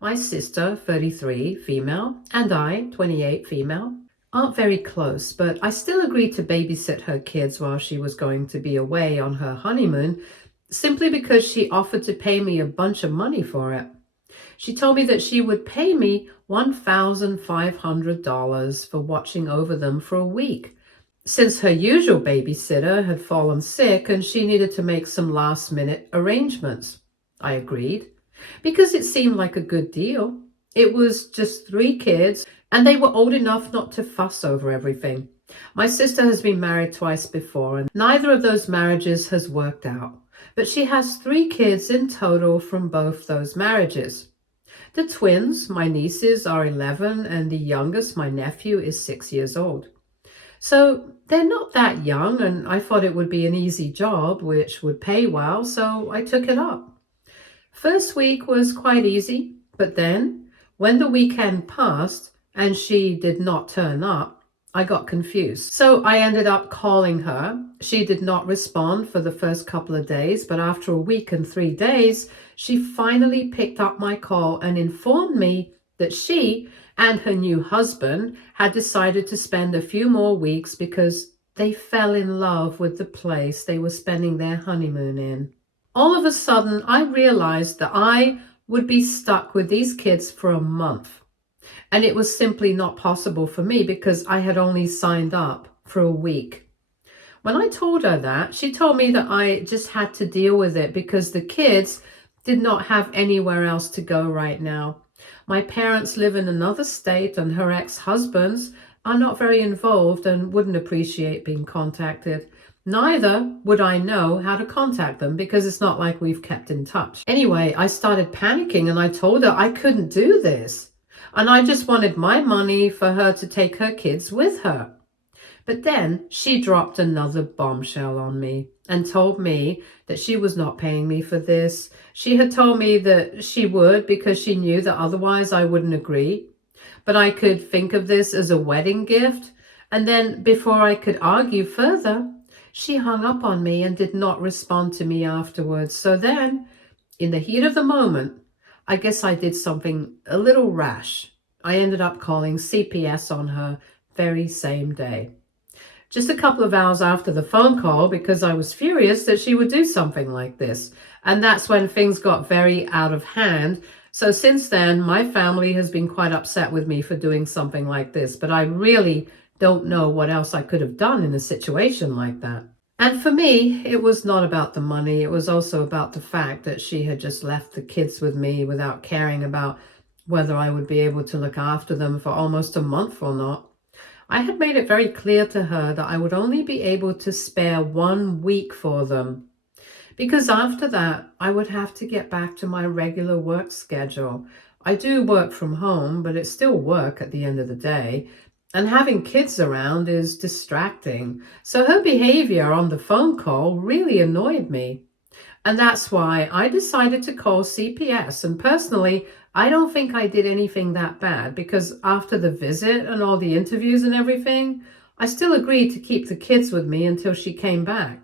My sister, 33, female, and I, 28, female, aren't very close, but I still agreed to babysit her kids while she was going to be away on her honeymoon, simply because she offered to pay me a bunch of money for it. She told me that she would pay me $1,500 for watching over them for a week, since her usual babysitter had fallen sick and she needed to make some last-minute arrangements. I agreed, because it seemed like a good deal. It was just 3 kids, and they were old enough not to fuss over everything. My sister has been married twice before, and neither of those marriages has worked out. But she has 3 kids in total from both those marriages. The twins, my nieces, are 11, and the youngest, my nephew, is 6 years old. So they're not that young, and I thought it would be an easy job, which would pay well, so I took it up. First week was quite easy, but then, when the weekend passed and she did not turn up, I got confused. So I ended up calling her. She did not respond for the first couple of days, but after a week and 3 days, she finally picked up my call and informed me that she and her new husband had decided to spend a few more weeks because they fell in love with the place they were spending their honeymoon in. All of a sudden, I realized that I would be stuck with these kids for a month. And it was simply not possible for me because I had only signed up for a week. When I told her that, she told me that I just had to deal with it because the kids did not have anywhere else to go right now. My parents live in another state, and her ex-husbands are not very involved and wouldn't appreciate being contacted. Neither would I know how to contact them because it's not like we've kept in touch. Anyway, I started panicking and I told her I couldn't do this. And I just wanted my money for her to take her kids with her. But then she dropped another bombshell on me and told me that she was not paying me for this. She had told me that she would because she knew that otherwise I wouldn't agree. But I could think of this as a wedding gift. And then before I could argue further, she hung up on me and did not respond to me afterwards. So then, in the heat of the moment, I guess I did something a little rash. I ended up calling CPS on her very same day. Just a couple of hours after the phone call, because I was furious that she would do something like this. And that's when things got very out of hand. So since then, my family has been quite upset with me for doing something like this. But I really don't know what else I could have done in a situation like that. And for me, it was not about the money. It was also about the fact that she had just left the kids with me without caring about whether I would be able to look after them for almost a month or not. I had made it very clear to her that I would only be able to spare 1 week for them, because after that, I would have to get back to my regular work schedule. I do work from home, but it's still work at the end of the day, and having kids around is distracting. So her behavior on the phone call really annoyed me. And that's why I decided to call CPS. And personally, I don't think I did anything that bad because after the visit and all the interviews and everything, I still agreed to keep the kids with me until she came back.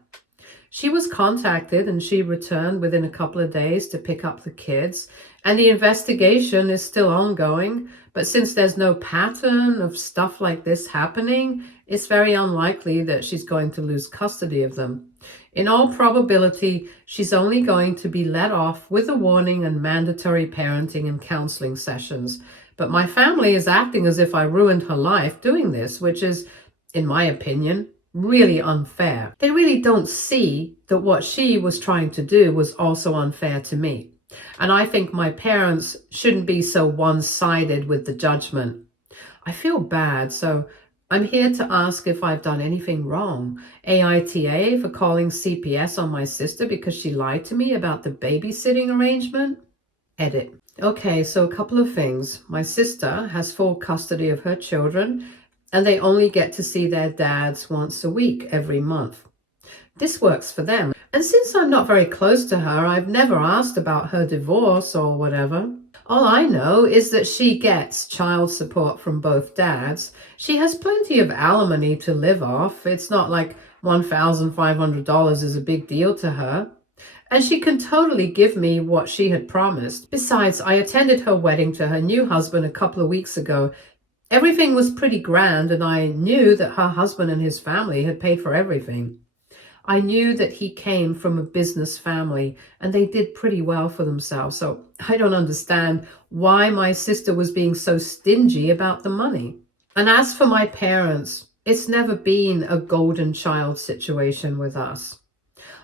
She was contacted and she returned within a couple of days to pick up the kids. And the investigation is still ongoing. But since there's no pattern of stuff like this happening, it's very unlikely that she's going to lose custody of them. In all probability, she's only going to be let off with a warning and mandatory parenting and counseling sessions. But my family is acting as if I ruined her life doing this, which is, in my opinion, really unfair. They really don't see that what she was trying to do was also unfair to me. And I think my parents shouldn't be so one-sided with the judgment. I feel bad, so I'm here to ask if I've done anything wrong. AITA for calling CPS on my sister because she lied to me about the babysitting arrangement. Edit. Okay, so a couple of things. My sister has full custody of her children, and they only get to see their dads once a week every month. This works for them. And since I'm not very close to her, I've never asked about her divorce or whatever. All I know is that she gets child support from both dads. She has plenty of alimony to live off. It's not like $1,500 is a big deal to her. and she can totally give me what she had promised. Besides, I attended her wedding to her new husband a couple of weeks ago. Everything was pretty grand, and I knew that her husband and his family had paid for everything. I knew that he came from a business family and they did pretty well for themselves. So I don't understand why my sister was being so stingy about the money. And as for my parents, it's never been a golden child situation with us.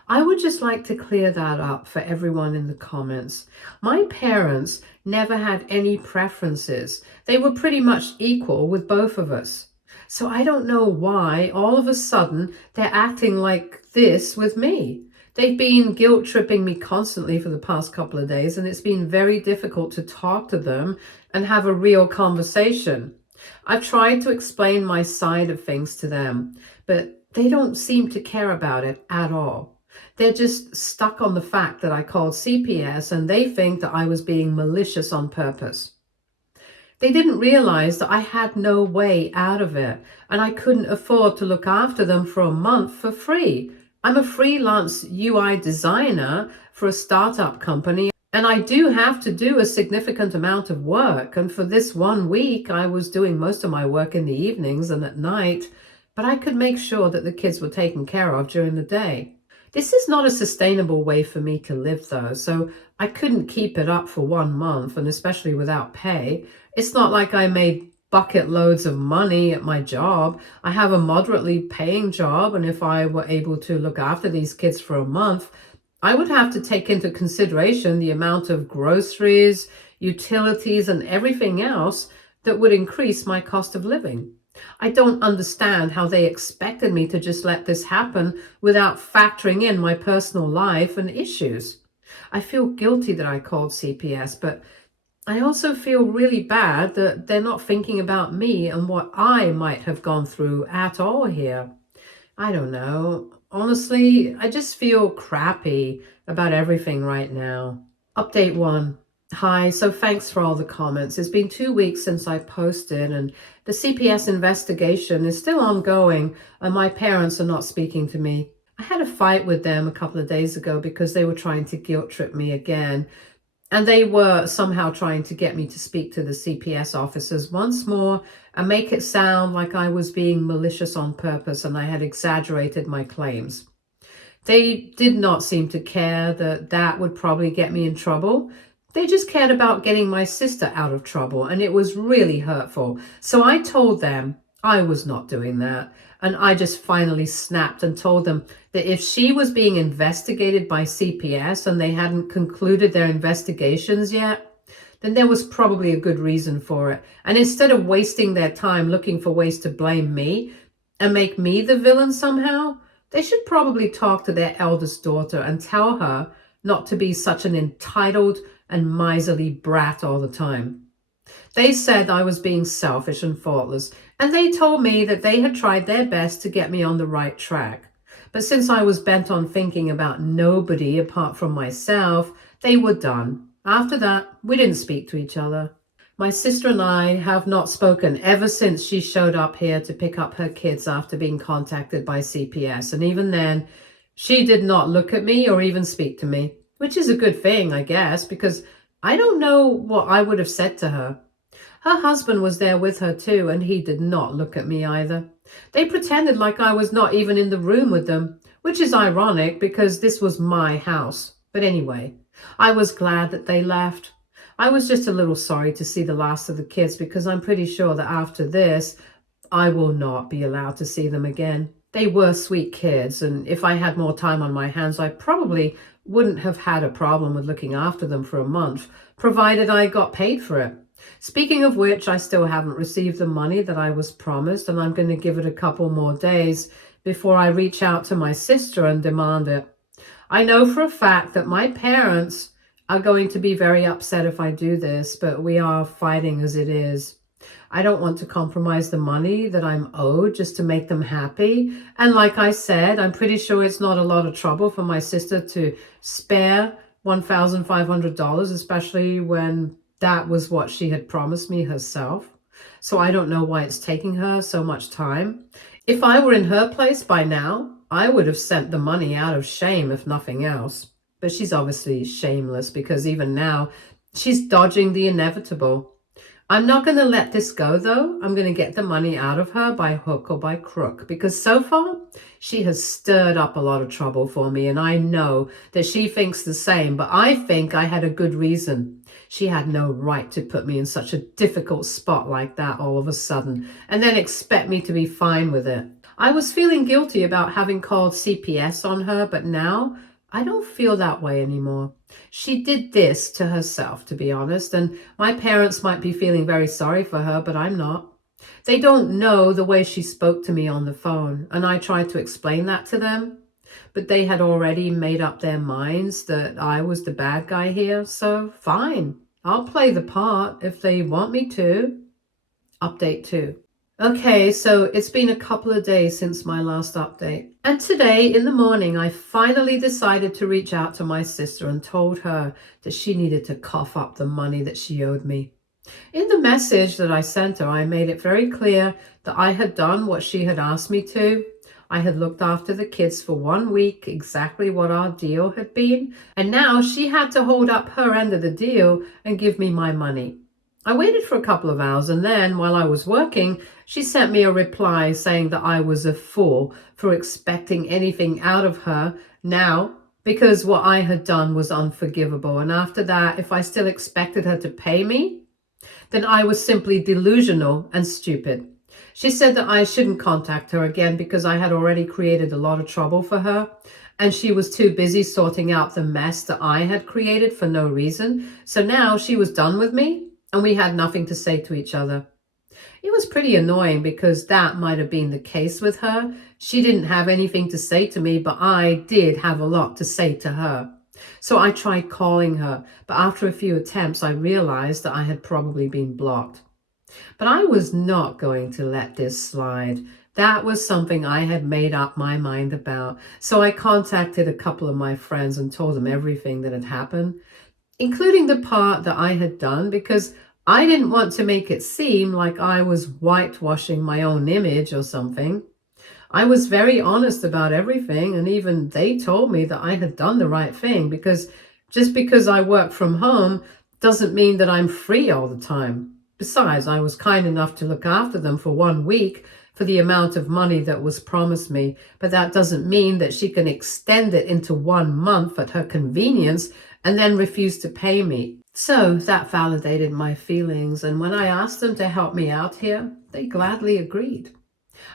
I would just like to clear that up for everyone in the comments. My parents never had any preferences. They were pretty much equal with both of us. So I don't know why all of a sudden they're acting like this with me. They've been guilt tripping me constantly for the past couple of days, and it's been very difficult to talk to them and have a real conversation. I've tried to explain my side of things to them, but they don't seem to care about it at all. They're just stuck on the fact that I called CPS and they think that I was being malicious on purpose. They didn't realize that I had no way out of it and I couldn't afford to look after them for a month for free. I'm a freelance UI designer for a startup company, and I do have to do a significant amount of work. And for this 1 week, I was doing most of my work in the evenings and at night, but I could make sure that the kids were taken care of during the day. This is not a sustainable way for me to live, though, so I couldn't keep it up for 1 month, and especially without pay. It's not like I made bucket loads of money at my job. I have a moderately paying job, and if I were able to look after these kids for a month, I would have to take into consideration the amount of groceries, utilities, and everything else that would increase my cost of living. I don't understand how they expected me to just let this happen without factoring in my personal life and issues. I feel guilty that I called CPS, but I also feel really bad that they're not thinking about me and what I might have gone through at all here. I don't know. Honestly, I just feel crappy about everything right now. Update 1. Hi, so thanks for all the comments. It's been 2 weeks since I posted, and the CPS investigation is still ongoing, and my parents are not speaking to me. I had a fight with them a couple of days ago because they were trying to guilt trip me again, and they were somehow trying to get me to speak to the CPS officers once more and make it sound like I was being malicious on purpose and I had exaggerated my claims. They did not seem to care that that would probably get me in trouble. They just cared about getting my sister out of trouble, and it was really hurtful. So I told them I was not doing that. And I just finally snapped and told them that if she was being investigated by CPS and they hadn't concluded their investigations yet, then there was probably a good reason for it. And instead of wasting their time looking for ways to blame me and make me the villain somehow, they should probably talk to their eldest daughter and tell her not to be such an entitled and miserly brat all the time. They said I was being selfish and thoughtless, and they told me that they had tried their best to get me on the right track. But since I was bent on thinking about nobody apart from myself, they were done. After that, we didn't speak to each other. My sister and I have not spoken ever since she showed up here to pick up her kids after being contacted by CPS, and even then, she did not look at me or even speak to me, which is a good thing, I guess, because I don't know what I would have said to her. Her husband was there with her too, and he did not look at me either. They pretended like I was not even in the room with them, which is ironic because this was my house. But anyway, I was glad that they left. I was just a little sorry to see the last of the kids because I'm pretty sure that after this, I will not be allowed to see them again. They were sweet kids, and if I had more time on my hands, I probably wouldn't have had a problem with looking after them for a month, provided I got paid for it. Speaking of which, I still haven't received the money that I was promised, and I'm going to give it a couple more days before I reach out to my sister and demand it. I know for a fact that my parents are going to be very upset if I do this, but we are fighting as it is. I don't want to compromise the money that I'm owed just to make them happy. And like I said, I'm pretty sure it's not a lot of trouble for my sister to spare $1,500, especially when that was what she had promised me herself. So I don't know why it's taking her so much time. If I were in her place by now, I would have sent the money out of shame, if nothing else. But she's obviously shameless because even now she's dodging the inevitable. I'm not going to let this go, though. I'm going to get the money out of her by hook or by crook because so far she has stirred up a lot of trouble for me. And I know that she thinks the same, but I think I had a good reason. She had no right to put me in such a difficult spot like that all of a sudden and then expect me to be fine with it. I was feeling guilty about having called CPS on her, but now I don't feel that way anymore. She did this to herself, to be honest, and my parents might be feeling very sorry for her, but I'm not. They don't know the way she spoke to me on the phone, and I tried to explain that to them, but they had already made up their minds that I was the bad guy here, so fine. I'll play the part if they want me to. Update 2. Okay, so it's been a couple of days since my last update. And today in the morning, I finally decided to reach out to my sister and told her that she needed to cough up the money that she owed me. In the message that I sent her, I made it very clear that I had done what she had asked me to. I had looked after the kids for 1 week, exactly what our deal had been. And now she had to hold up her end of the deal and give me my money. I waited for a couple of hours and then, while I was working, she sent me a reply saying that I was a fool for expecting anything out of her now because what I had done was unforgivable. And after that, if I still expected her to pay me, then I was simply delusional and stupid. She said that I shouldn't contact her again because I had already created a lot of trouble for her and she was too busy sorting out the mess that I had created for no reason. So now she was done with me and we had nothing to say to each other. It was pretty annoying because that might have been the case with her. She didn't have anything to say to me, but I did have a lot to say to her. So I tried calling her, but after a few attempts, I realized that I had probably been blocked. But I was not going to let this slide. That was something I had made up my mind about. So I contacted a couple of my friends and told them everything that had happened, including the part that I had done, because I didn't want to make it seem like I was whitewashing my own image or something. I was very honest about everything, and even they told me that I had done the right thing because just because I work from home doesn't mean that I'm free all the time. Besides, I was kind enough to look after them for 1 week for the amount of money that was promised me, but that doesn't mean that she can extend it into 1 month at her convenience and then refuse to pay me. So that validated my feelings, and when I asked them to help me out here, they gladly agreed.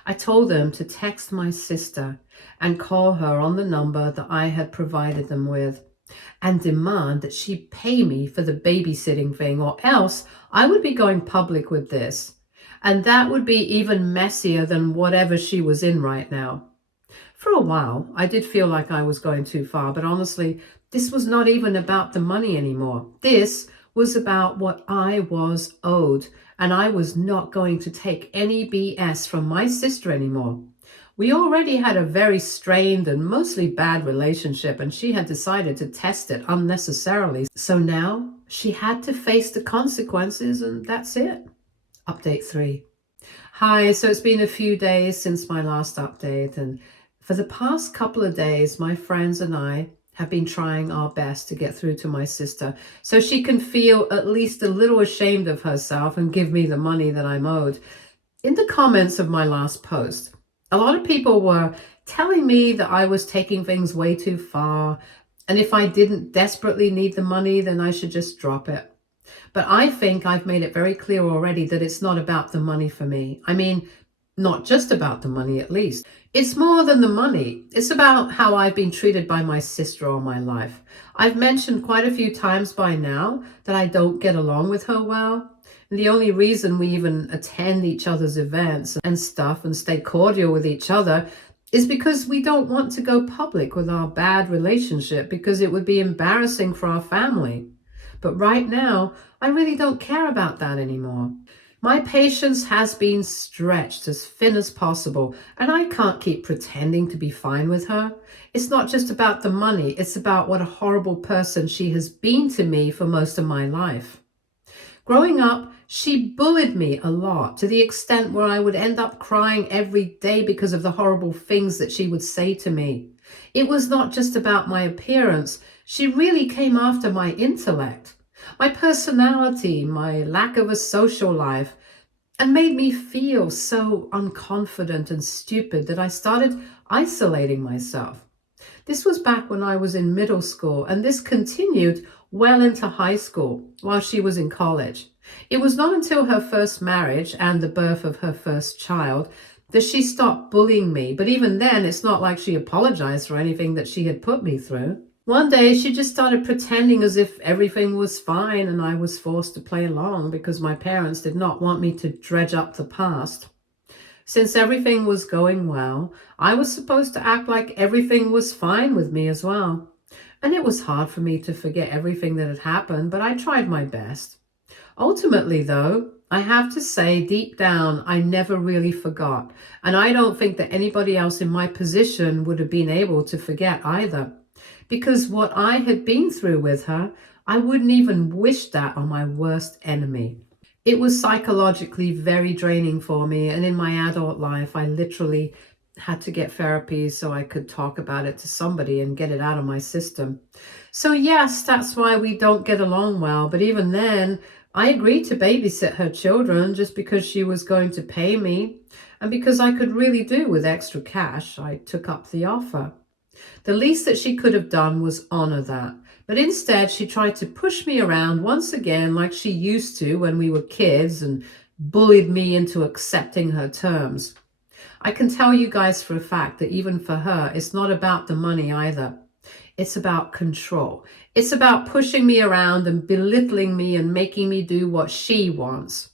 I told them to text my sister and call her on the number that I had provided them with and demand that she pay me for the babysitting thing, or else I would be going public with this. And that would be even messier than whatever she was in right now. For a while, I did feel like I was going too far, but honestly, this was not even about the money anymore. This was about what I was owed, and I was not going to take any BS from my sister anymore. We already had a very strained and mostly bad relationship, and she had decided to test it unnecessarily. So now she had to face the consequences, and that's it. Update 3. Hi, so it's been a few days since my last update, and for the past couple of days, my friends and I have been trying our best to get through to my sister so she can feel at least a little ashamed of herself and give me the money that I'm owed. In the comments of my last post, a lot of people were telling me that I was taking things way too far, and if I didn't desperately need the money, then I should just drop it. But I think I've made it very clear already that it's not about the money for me. I mean, not just about the money, at least. It's more than the money. It's about how I've been treated by my sister all my life. I've mentioned quite a few times by now that I don't get along with her well. And the only reason we even attend each other's events and stuff and stay cordial with each other is because we don't want to go public with our bad relationship because it would be embarrassing for our family. But right now, I really don't care about that anymore. My patience has been stretched as thin as possible, and I can't keep pretending to be fine with her. It's not just about the money, it's about what a horrible person she has been to me for most of my life. Growing up, she bullied me a lot, to the extent where I would end up crying every day because of the horrible things that she would say to me. It was not just about my appearance, She really came after my intellect, my personality, my lack of a social life, and made me feel so unconfident and stupid that I started isolating myself. This was back when I was in middle school, and this continued well into high school while she was in college. It was not until her first marriage and the birth of her first child that she stopped bullying me. But even then, it's not like she apologized for anything that she had put me through. One day, she just started pretending as if everything was fine and I was forced to play along because my parents did not want me to dredge up the past. Since everything was going well, I was supposed to act like everything was fine with me as well. And it was hard for me to forget everything that had happened, but I tried my best. Ultimately, though, I have to say deep down, I never really forgot. And I don't think that anybody else in my position would have been able to forget either. Because what I had been through with her, I wouldn't even wish that on my worst enemy. It was psychologically very draining for me, and in my adult life, I literally had to get therapy so I could talk about it to somebody and get it out of my system. So, yes, that's why we don't get along well, but even then, I agreed to babysit her children just because she was going to pay me, and because I could really do with extra cash, I took up the offer. The least that she could have done was honor that. But instead, she tried to push me around once again like she used to when we were kids and bullied me into accepting her terms. I can tell you guys for a fact that even for her, it's not about the money either. It's about control. It's about pushing me around and belittling me and making me do what she wants.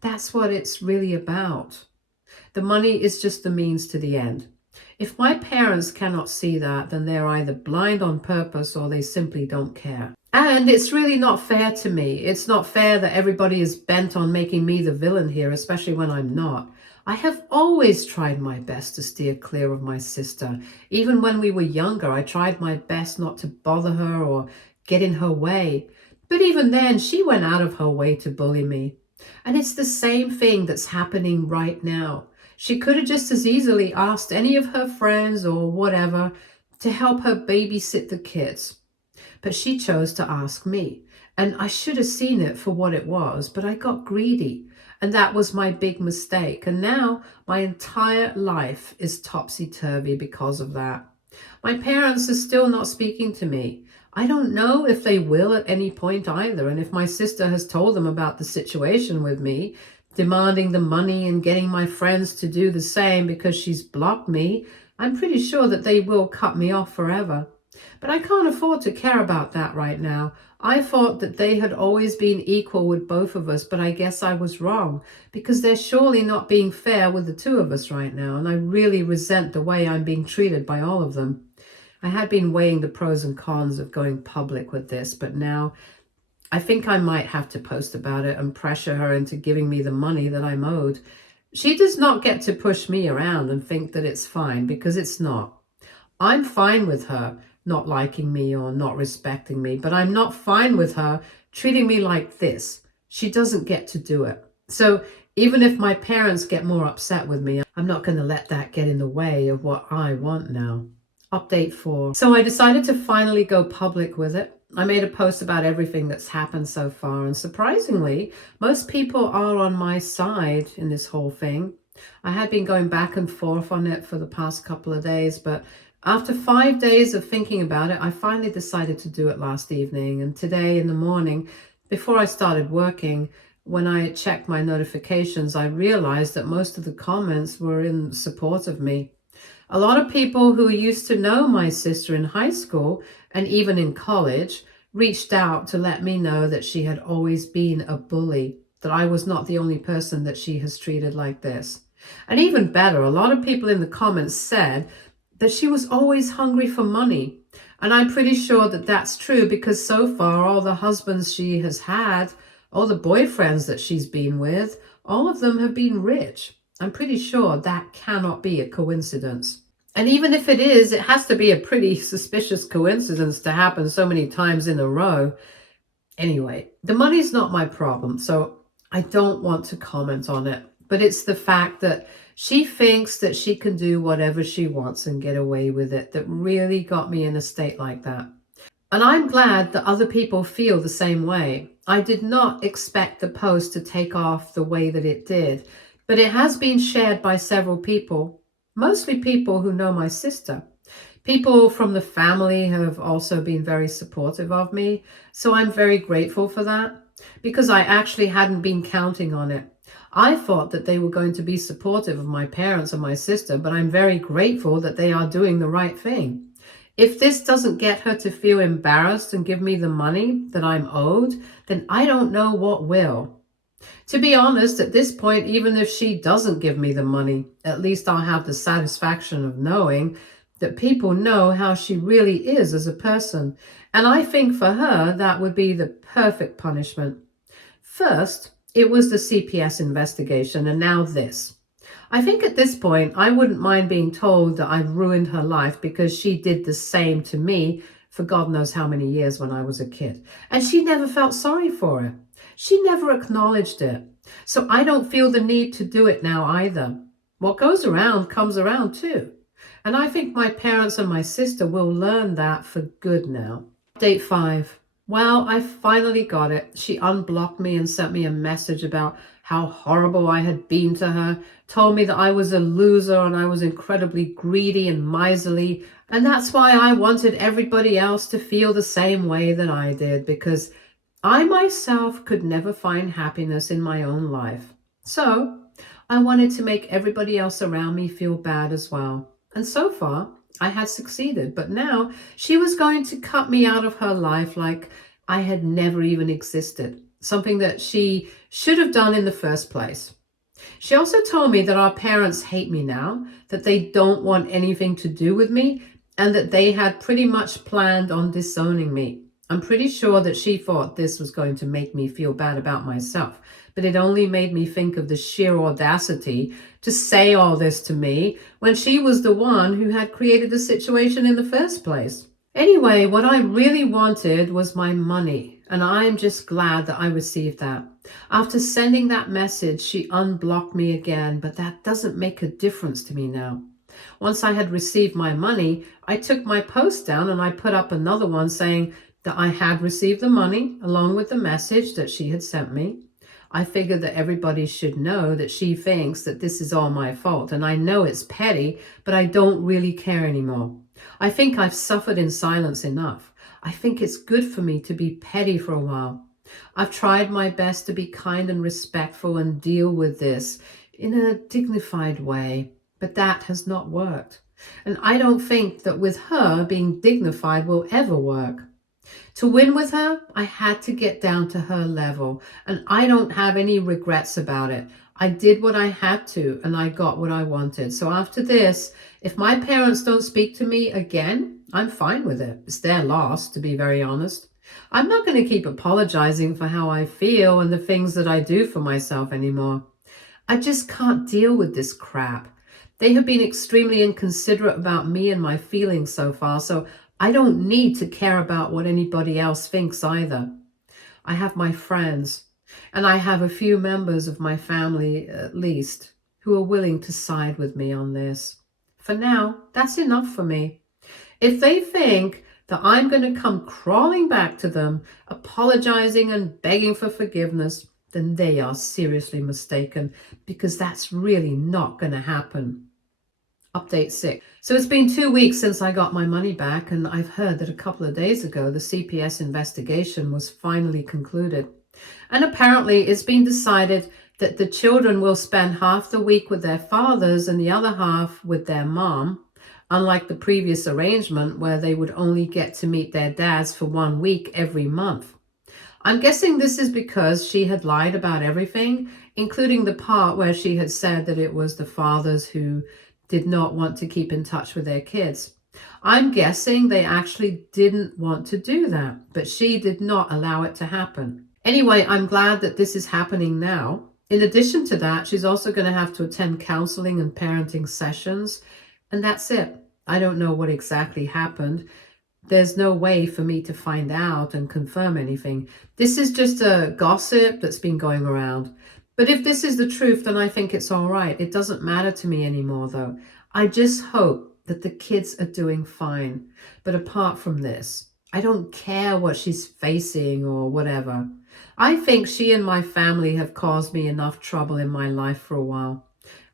That's what it's really about. The money is just the means to the end. If my parents cannot see that, then they're either blind on purpose or they simply don't care. And it's really not fair to me. It's not fair that everybody is bent on making me the villain here, especially when I'm not. I have always tried my best to steer clear of my sister. Even when we were younger, I tried my best not to bother her or get in her way. But even then, she went out of her way to bully me. And it's the same thing that's happening right now. She could have just as easily asked any of her friends or whatever to help her babysit the kids. But she chose to ask me. And I should have seen it for what it was, but I got greedy. And that was my big mistake. And now my entire life is topsy-turvy because of that. My parents are still not speaking to me. I don't know if they will at any point either. And if my sister has told them about the situation with me, demanding the money and getting my friends to do the same because she's blocked me, I'm pretty sure that they will cut me off forever. But I can't afford to care about that right now. I thought that they had always been equal with both of us, but I guess I was wrong, because they're surely not being fair with the two of us right now, and I really resent the way I'm being treated by all of them. I had been weighing the pros and cons of going public with this, but now I think I might have to post about it and pressure her into giving me the money that I'm owed. She does not get to push me around and think that it's fine, because it's not. I'm fine with her not liking me or not respecting me, but I'm not fine with her treating me like this. She doesn't get to do it. So even if my parents get more upset with me, I'm not going to let that get in the way of what I want now. Update 4. So I decided to finally go public with it. I made a post about everything that's happened so far, and surprisingly, most people are on my side in this whole thing. I had been going back and forth on it for the past couple of days, but after 5 days of thinking about it, I finally decided to do it last evening. And today in the morning, before I started working, when I checked my notifications, I realized that most of the comments were in support of me. A lot of people who used to know my sister in high school and even in college reached out to let me know that she had always been a bully, that I was not the only person that she has treated like this. And even better, a lot of people in the comments said that she was always hungry for money. And I'm pretty sure that that's true, because so far all the husbands she has had, all the boyfriends that she's been with, all of them have been rich. I'm pretty sure that cannot be a coincidence. And even if it is, it has to be a pretty suspicious coincidence to happen so many times in a row. Anyway, the money's not my problem, so I don't want to comment on it. But it's the fact that she thinks that she can do whatever she wants and get away with it that really got me in a state like that. And I'm glad that other people feel the same way. I did not expect the post to take off the way that it did, but it has been shared by several people, mostly people who know my sister. People from the family have also been very supportive of me, so I'm very grateful for that because I actually hadn't been counting on it. I thought that they were going to be supportive of my parents and my sister, but I'm very grateful that they are doing the right thing. If this doesn't get her to feel embarrassed and give me the money that I'm owed, then I don't know what will. To be honest, at this point, even if she doesn't give me the money, at least I'll have the satisfaction of knowing that people know how she really is as a person. And I think for her, that would be the perfect punishment. First, it was the CPS investigation, and now this. I think at this point, I wouldn't mind being told that I've ruined her life because she did the same to me for God knows how many years when I was a kid. And she never felt sorry for it. She never acknowledged it. So I don't feel the need to do it now either. What goes around comes around too. And I think my parents and my sister will learn that for good now. Update 5. Well, I finally got it. She unblocked me and sent me a message about how horrible I had been to her, told me that I was a loser and I was incredibly greedy and miserly, and that's why I wanted everybody else to feel the same way that I did, because I myself could never find happiness in my own life. So I wanted to make everybody else around me feel bad as well. And so far, I had succeeded, but now she was going to cut me out of her life like I had never even existed, something that she should have done in the first place. She also told me that our parents hate me now, that they don't want anything to do with me, and that they had pretty much planned on disowning me. I'm pretty sure that she thought this was going to make me feel bad about myself, but it only made me think of the sheer audacity to say all this to me when she was the one who had created the situation in the first place. Anyway, what I really wanted was my money, and I'm just glad that I received that. After sending that message, she unblocked me again, but that doesn't make a difference to me now. Once I had received my money, I took my post down and I put up another one saying that I had received the money along with the message that she had sent me. I figured that everybody should know that she thinks that this is all my fault, and I know it's petty, but I don't really care anymore. I think I've suffered in silence enough. I think it's good for me to be petty for a while. I've tried my best to be kind and respectful and deal with this in a dignified way, but that has not worked. And I don't think that with her being dignified will ever work. To win with her, I had to get down to her level, and I don't have any regrets about it. I did what I had to, and I got what I wanted. So after this, if my parents don't speak to me again, I'm fine with it. It's their loss, to be very honest. I'm not going to keep apologizing for how I feel and the things that I do for myself anymore. I just can't deal with this crap. They have been extremely inconsiderate about me and my feelings so far, so I don't need to care about what anybody else thinks either. I have my friends, and I have a few members of my family, at least, who are willing to side with me on this. For now, that's enough for me. If they think that I'm going to come crawling back to them, apologizing and begging for forgiveness, then they are seriously mistaken, because that's really not going to happen. Update 6. So it's been 2 weeks since I got my money back, and I've heard that a couple of days ago the CPS investigation was finally concluded. And apparently it's been decided that the children will spend half the week with their fathers and the other half with their mom, unlike the previous arrangement where they would only get to meet their dads for 1 week every month. I'm guessing this is because she had lied about everything, including the part where she had said that it was the fathers who did not want to keep in touch with their kids. I'm guessing they actually didn't want to do that, but she did not allow it to happen. Anyway, I'm glad that this is happening now. In addition to that, she's also going to have to attend counseling and parenting sessions, and that's it. I don't know what exactly happened. There's no way for me to find out and confirm anything. This is just a gossip that's been going around. But if this is the truth, then I think it's all right. It doesn't matter to me anymore, though. I just hope that the kids are doing fine. But apart from this, I don't care what she's facing or whatever. I think she and my family have caused me enough trouble in my life for a while.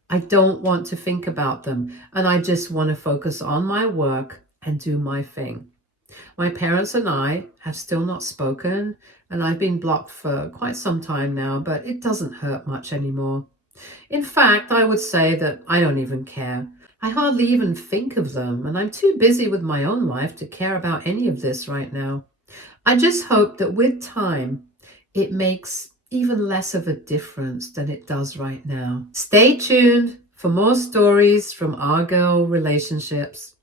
I don't want to think about them, and I just want to focus on my work and do my thing. My parents and I have still not spoken, and I've been blocked for quite some time now, but it doesn't hurt much anymore. In fact, I would say that I don't even care. I hardly even think of them, and I'm too busy with my own life to care about any of this right now. I just hope that with time, it makes even less of a difference than it does right now. Stay tuned for more stories from our girl relationships.